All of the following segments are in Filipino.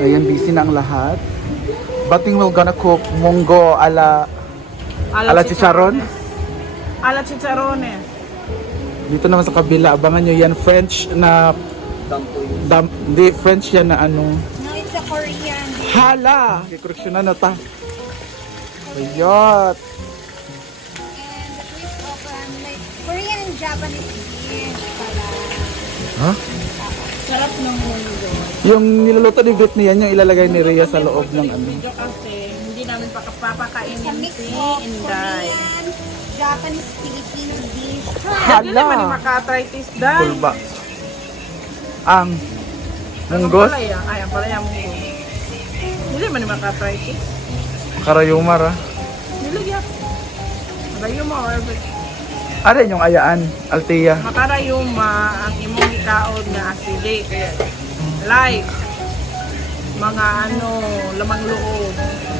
Ayan, busy na ang lahat. Bating we're gonna cook munggo ala chicharon. Ala chicharones. Dito naman sa kabila, abangan nyo yan. French na... Hindi, French yan na ano. No, it's a Korean. Hala! Kikoreksyonan na ta. Ayot! And the twist of like Korean and Japanese dish pala. Ha? Sarap ng mundo. Yung niluluto ni Britney yan, yung ilalagay ni Rhea sa loob ng ano. Video kasi hindi namin It's a papakainin mix si of Inday. Korean, Japanese, Filipino dish. Hindi naman Hala! maka-arthritis dahil. Pulba. Ang munggos. Ay, ang palaya munggo. Hindi man maka-arthritis. Karayumar ah. Nilagyan. Karayuma or Ano yun yung ayaan, Althea? makarayuma ang imong ikaon nga acidic. Like mga lamang loob.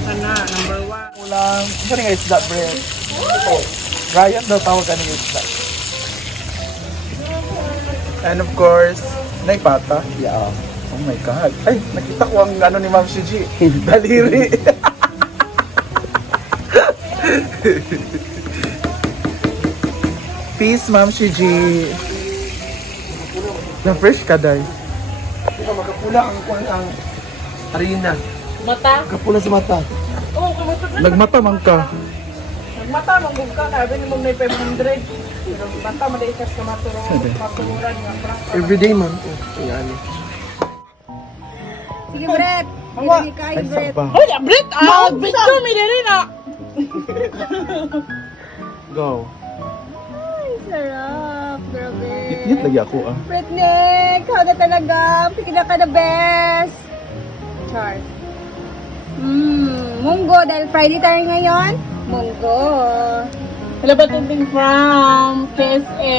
Sana, number 1. Ulang, ano nga isda, bread? Ryan daw tawag ka ng isda. And of course, naipata. Yeah. Oh my God. Ay, nakita ko ang ano ni Ma'am Shiji. Daliri. Peace, Ma'am Shiji. Na-fresh ka, Day. Makapula ang harina. Mata? Makapula sa mata. Oo, kumusta na? Nagmata man ka. Nagmata, manggug ka. Sabi ni mong may 500. Pero mata, madaikas ka matururan nga. Everyday man. Yan. Sige, Brett. Hindi kayo, Ay, Brett. saba. Hoy, Brit! Brit ko, may rin na! Go. Ay, sarap. Grabe. Itnit lagi ako ah. Britney, ikaw na talaga. Sige na ka the best. Char. Munggo. Dahil Friday tayo ngayon. Munggo. Hello, batending from KSA.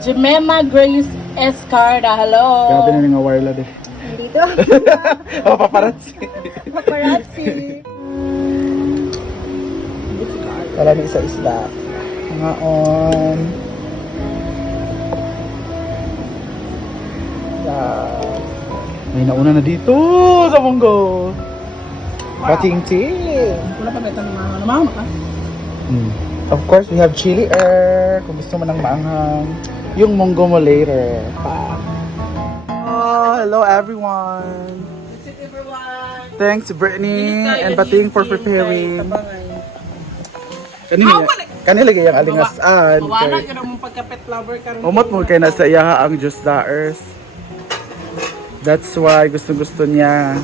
Jemima Grace Escarda. Hello. Grabe na nga warla de. Dito. Oh, paparazzi. Paparazzi. Wala ni isa isla. Mga on. May nauna na dito sa munggo. Pating-ting. Wala pa beto ng mga ka? Of course, we have chili air. Kung gusto mo ng maanghang. Yung munggo mo later. Oh, hello everyone. That's it, everyone. Thanks Brittany and Bating for preparing. Kanila yung alingasan. Mawana ka mong pagka-pet lover ka rin. Umot mo kay nasa iyaha ang Just Daers. That's why gusto niya.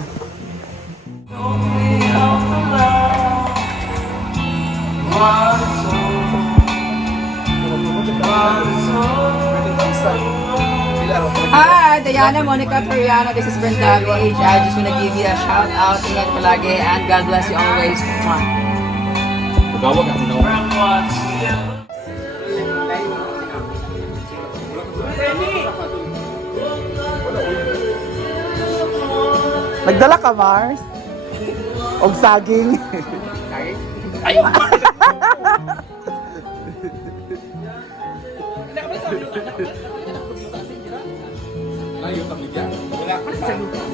Hi, Diana, Monica, Toriano. This is Brenda VH. I just want to give you a shout out. Ingat palagi and God bless you always. Nagdala ka, Mars? Og saging.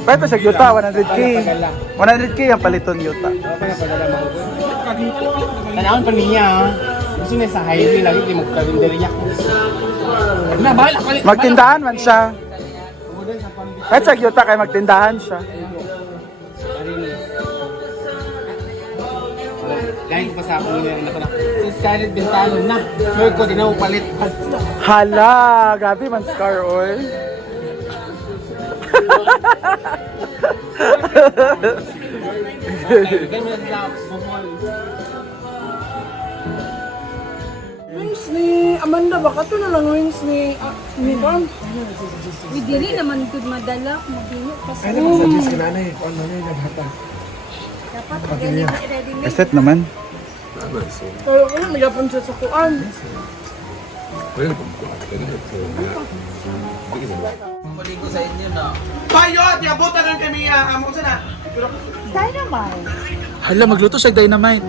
Pwede siya yuta, 100k. 100k ang paliton yuta. Tanahon pa niya. Gusto niya sa highway lagi di magkalendar niya. Na bahal ako. Magtindahan man siya. Pwede siya yuta kay magtindahan siya. Dahil pa sa ako niya na pala. Si Scarlett Bintano na. Sure ko di na upalit. Hala, grabe man Scar oil. Wings ni Amanda, baka ito na lang wings ni Tom. Uy, dili naman good madala. Mabinyo kasi. Ay, nag-suggest ka na na eh. Kung ano na yung naghata. Dapat ready made. Reset naman. Pero wala, magyapon siya sa kuan. Maligo sa inyo na. Bayot! Yabutan ng kamiya! Amo sa na! Dynamite. Hala, magluto siya dynamite.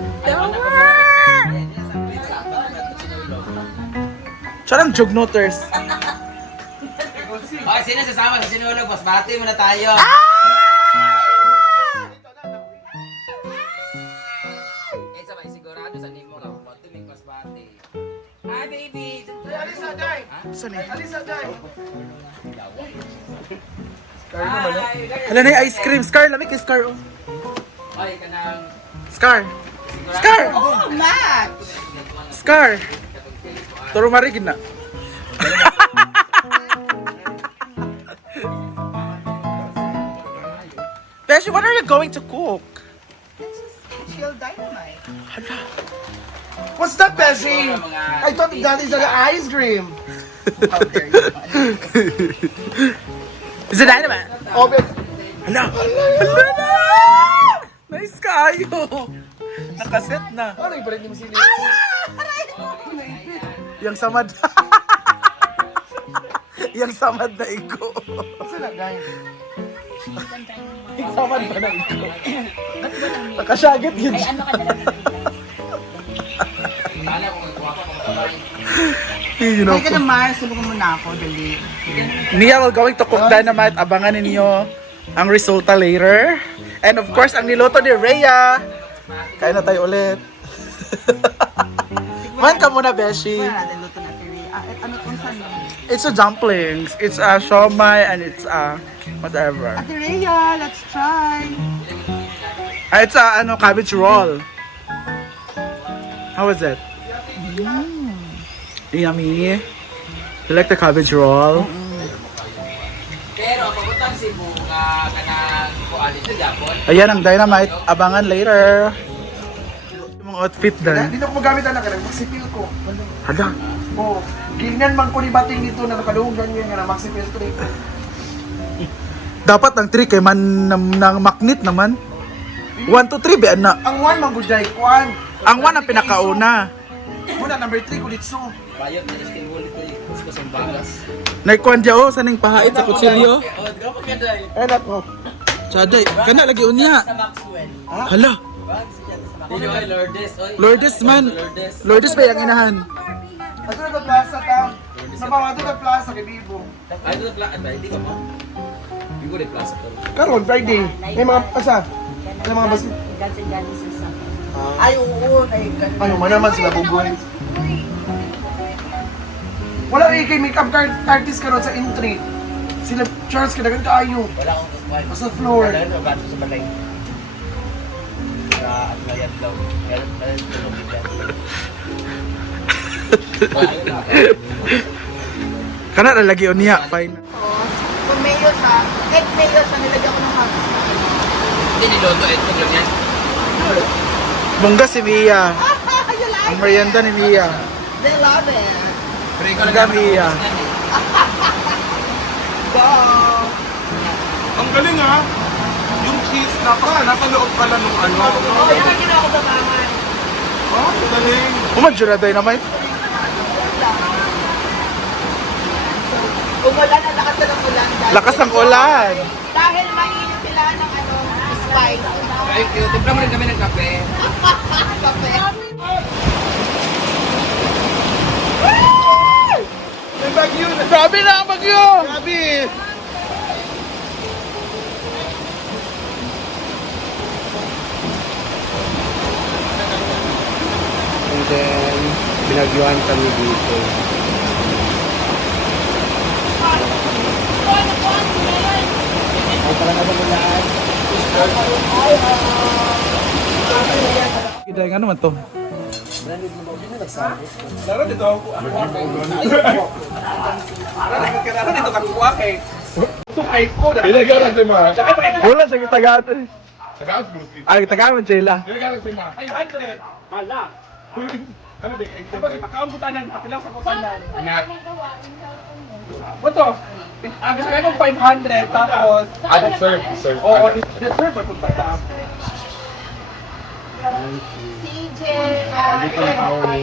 Siya lang jugnoters. Okay, sino sasama sa sinulog? Mas bati mo na tayo. Unsa ni? Alisa dai. Hala na yung ice cream. Scar, lamig kay Scar. Oh. Ay kanang Scar. Scar! oh, match. Scar! Turo marigin na. Beshi, what are you going to cook? Chill dynamite. What's that, Beshi? I thought that is an ice cream. How dare you? Is it dynamite? Oh, but Hala! Hala na! Nice kayo! Nakaset na. ano yung parin mo sili? Yang samad. Yang samad na iko. What's that, guys? Yang samad ba na iko? Nakasyagit yun. You know, Ay ka naman, subukan mo na ako, dali. Nia will going to cook dynamite. Abangan ninyo ang resulta later. And of course, ang niluto ni Rhea. Kain na tayo ulit. Man ka muna, Beshi. Wala natin luto na kiri. Ano kung saan yun? It's a dumplings. It's a siomai and it's a whatever. Ate Rhea, let's try. It's a cabbage roll. How is it? Yummy. You like the cabbage roll? Pero pagutang Cebu nga kanang kuan dito Japon. Ayan ang dynamite. Abangan later. Yung mga outfit dahil. Hindi na ko magamit anak ka magsipil ko. Hala. Oh, gingnan man ko ni bating dito na nakadugan yan nga na magsipil ko dito. Dapat ang 3 kay man ng maknit naman. 1, 2, 3 ba na? Ang one manggujay kuan. Ang 1 ang pinakauna. Muna number 3 kulitso. Bayot na just kinuli ko sa Sambagas. Naikuan diya sa ning pahait sa kutsilyo. Oh, grabe ka dai. Anak ko. Chaday, kana lagi unya. Sa Maxwell. Hala. Dili ay Lourdes, oy. Lourdes man. Lourdes ba yung inahan? Ato na ka plaza ta. Nabawa ato na plaza kay Bibo. Ay, ito na hindi ka mo. Bigo de plaza to. Karon Friday. May mga asa. May mga bas. Ay, oo, Ano man naman sila bubuhay. Wala rin kay makeup artist karon sa entry. Sila Charles kadagan kaayo. Wala akong kuwan. Sa floor. Wala na bato sa balay. Sa at layat daw. Kaya tulong dito. Kana na lagi unya, fine. Kung mayo siya, kahit mayo siya, nilagyan ko ng hot sauce. Hindi niloto ito lang yan. Bongga si Mia. You like Ang merienda ni Mia. They love it. Pero ikaw Bongga Mia. Wow. Ang galing ha. Yung cheese nasa loob pala nung ano. Oh, yan ang ginawa ko sa bahay. Oh, ang galing. Umadyo na dynamite. Umulan, ang lakas na ng ulan. Lakas ng ulan. Dahil mainit sila ng spice. Thank you. Timpla mo rin kami ng kape. Kape. May bagyo na. Grabe na ang bagyo! Grabe. And then, binagyuhan kami dito. Kita nga naman to. Laro dito ako. Laro dito kakuha kay. Tukay ko. Pinagaran si Ma. Wala sa tagat. Tagaas gusto. Ay, tagaan sila. Pinagaran si Ma. 500. Hala. Ano di? Tapos pagkaambutanan, pakilaw sa kusanan. Nga. Ito. Ang gusto ko 500 tapos Sir. oo, dessert pa punta ta. CJ. Dito na ako ni